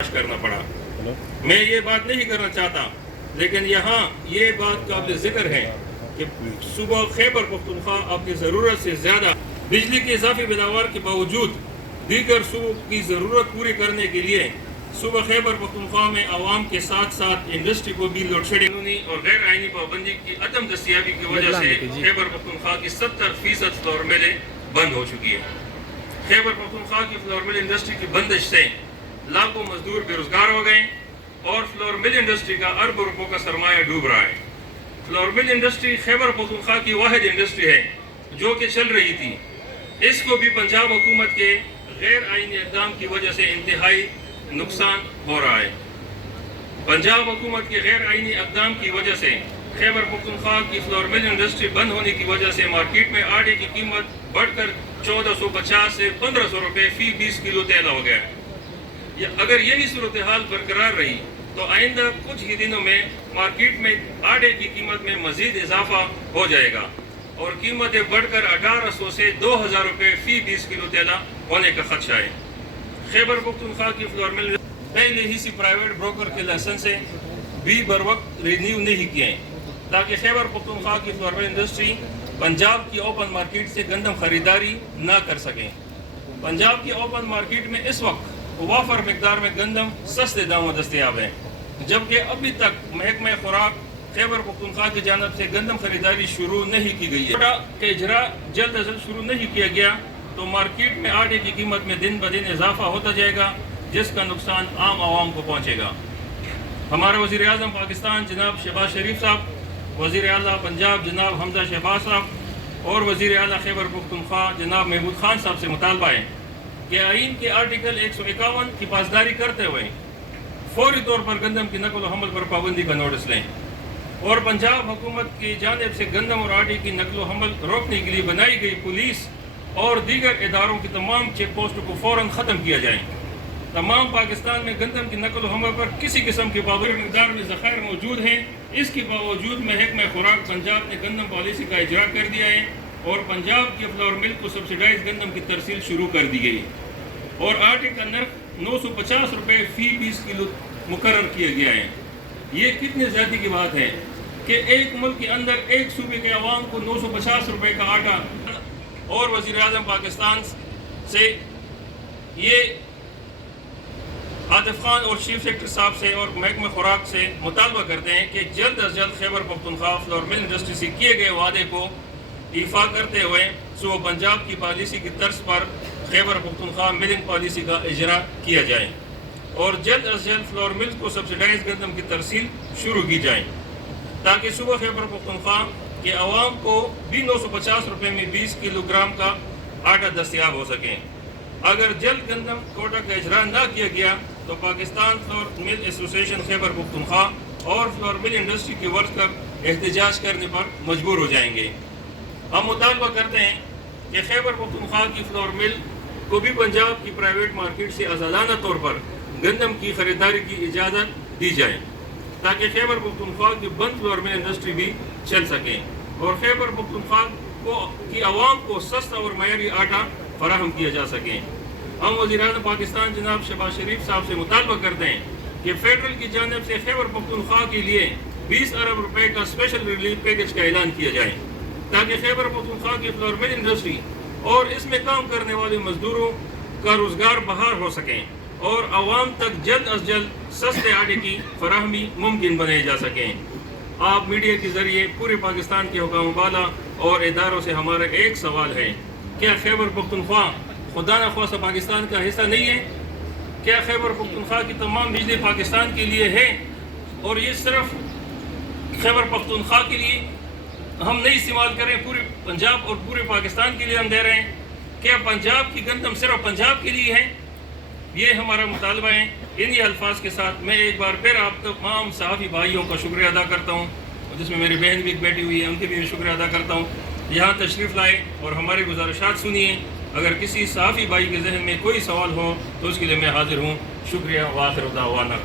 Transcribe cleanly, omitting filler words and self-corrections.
करना पड़ा। मैं ये बात नहीं करना चाहता, लेकिन यहाँ ये बात काबिल ज़िक्र है कि सुबह खैबर पख्तूनख्वा अपनी ज़रूरत से ज़्यादा बिजली की इजाफी पैदावार के बावजूद दीगर सूबों की ज़रूरत पूरी करने के लिए सुबह खैबर पख्तूनख्वा में आवाम के साथ साथ इंडस्ट्री को भी लोड शेडिंग और गैर आइनी पाबंदी की अदम दस्तियाबी की वजह से खैबर पख्तूनख्वा की 70% फ्लोर मिलें बंद हो चुकी है। खैबर पख्तूनख्वा की फ्लोर मिल इंडस्ट्री की बंदिश से लाखों मजदूर बेरोजगार हो गए और फ्लोर मिल इंडस्ट्री का अरबों रुपयों का सरमाया डूब रहा है। Flour mill industry Khyber Pakhtunkhwa की वाहिद इंडस्ट्री है जो कि चल रही थी। इसको भी पंजाब हुकूमत के गैर आइनी इक़दाम की वजह से इंतहाई नुकसान हो रहा है। पंजाब हुकूमत के गैर आइनी इक़दाम की वजह से खैबर पख्तूनख्वा की फ्लोर मिल इंडस्ट्री बंद होने की वजह से मार्केट में आटे की कीमत बढ़कर 1450 से 1500 रुपये फी 20 किलो तेल हो गया। अगर यही सूरत हाल बरकरार रही तो आइंदा कुछ ही दिनों में मार्केट में आटे की कीमत में मजीद इजाफा हो जाएगा और कीमतें बढ़कर 1800 से 2000 रुपये फी 20 किलो तेला होने का खदशा है। खैबर पख्तूनख्वा की फ्लोर मिल पहले ही सी प्राइवेट ब्रोकर के लाइसेंस से भी बर वक्त रिन्यू नहीं किए हैं ताकि खैबर पख्तूनख्वा की फ्लोर मिल इंडस्ट्री पंजाब की ओपन मार्केट से गंदम खरीदारी ना कर सकें। पंजाब की ओपन मार्केट में इस वक्त वाफर मकदार में गंदम सस्ते दामों दस्तयाब है, जबकि अभी तक महकमा खुराक खैबर पख्तूनख्वा की जानब से गंदम खरीदारी शुरू नहीं की गई है। के इजरा जल्द अज जल्द शुरू नहीं किया गया तो मार्केट में आटे की कीमत में दिन ब दिन इजाफा होता जाएगा, जिसका नुकसान आम आवाम को पहुँचेगा। हमारे वज़ीर आज़म पाकिस्तान जनाब शहबाज शरीफ साहब, वज़ीर आला पंजाब जनाब हमजा शहबाज साहब और वज़ीर आला खैबर पख्तूनख्वा जनाब महमूद खान साहब से मुतालबा है कि आइन के आर्टिकल 151 की पासदारी करते हुए फौरी तौर पर गंदम की नकल व हमल पर पाबंदी का नोटिस लें और पंजाब हुकूमत की जानिब से गंदम और आटे की नकल व हमल रोकने के लिए बनाई गई पुलिस और दीगर इदारों की तमाम चेक पोस्टों को फ़ौरन ख़त्म किया जाए। तमाम पाकिस्तान में गंदम की नकल व हमल पर किसी किस्म की पाबंदी मकदार में ज़खायर मौजूद हैं। इसके बावजूद महकमा खुराक पंजाब ने गंदम पॉलिसी का इजरा कर दिया है और पंजाब के फ्लोर मिल को सब्सिडाइज गंदम की तरसील शुरू कर दी गई और आटे का नर्ख 950 रुपये फी 20 किलो मुकर्रर किया गया है। ये कितने ज़्यादती की बात है कि एक मुल्क के अंदर एक सूबे के अवाम को 950 रुपये का आटा। और वज़ीर आज़म पाकिस्तान से ये आतिफ खान और चीफ सेक्रेटरी साहब से और महकमा खुराक से मुतालबा करते हैं कि जल्द अज जल्द Khyber Pakhtunkhwa flour mill industry से किए गए वादे को ईफा करते हुए सूबा पंजाब की पॉलिसी की तर्ज पर खैबर पख्तूनख्वा मिलिंग पॉलिसी का इजरा किया जाए और जल्द अज जल्द फ्लोर मिल को सब्सिडाइज गंदम की तरसील शुरू की जाए ताकि सुबह खैबर पख्तूनख्वा के अवाम को भी 950 रुपये में 20 किलोग्राम का आटा दस्तयाब हो सके। अगर जल्द गंदम कोटा का इजरा ना किया गया तो Pakistan flour mill association Khyber Pakhtunkhwa और फ्लोर मिल इंडस्ट्री के वर्कर एहतजाज करने पर मजबूर हो जाएंगे। हम मुतालबा करते हैं कि खैबर पख्तूनख्वा की फ्लोर मिल को भी पंजाब की प्राइवेट मार्केट से आज़ादाना तौर पर गंदम की खरीदारी की इजाज़त दी जाए ताकि खैबर पख्तूनख्वा की बंद फ्लोर मिल इंडस्ट्री भी चल सके और खैबर पख्तूनख्वा की आवाम को सस्ता और मयारी आटा फराहम किया जा सके। हम वज़ीर आज़म पाकिस्तान जनाब शहबाज शरीफ साहब से मुतालबा करते हैं कि फेडरल की जानिब से खैबर पख्तूनख्वा के लिए 20 अरब रुपए का स्पेशल रिलीफ पैकेज का ऐलान किया जाए ताकि खैबर पख्तूनख्वा की फ्लोर मिल इंडस्ट्री और इसमें काम करने वाले मजदूरों का रोजगार बहाल हो सके और आवाम तक जल्द अज जल्द सस्ते आटे की फराहमी मुमकिन बनाई जा सके। आप मीडिया के जरिए पूरे पाकिस्तान के हुकाम बाला और इदारों से हमारा एक सवाल है, क्या खैबर पख्तूनख्वा खुदा न ख्वास्ता पाकिस्तान का हिस्सा नहीं है? क्या खैबर पख्तूनख्वा की तमाम बिजली पाकिस्तान के लिए है और ये सिर्फ खैबर पख्तूनख्वा के लिए हम नहीं इस्तेमाल करें, पूरे पंजाब और पूरे पाकिस्तान के लिए हम दे रहे हैं? क्या पंजाब की गंदम सिर्फ पंजाब के लिए है? ये हमारा मुतालबा है। इन्हीं अल्फाज के साथ मैं एक बार फिर आप तमाम सहाफ़ी भाइयों का शुक्रिया अदा करता हूँ, जिसमें मेरी बहन भी बैठी हुई है, उनके भी शुक्रिया अदा करता हूँ। यहाँ तशरीफ़ लाए और हमारे गुजारिशात सुनिए। अगर किसी सहाफ़ी भाई के जहन में कोई सवाल हो तो उसके लिए मैं हाजिर हूँ। शुक्रिया। व आखिर दावाना।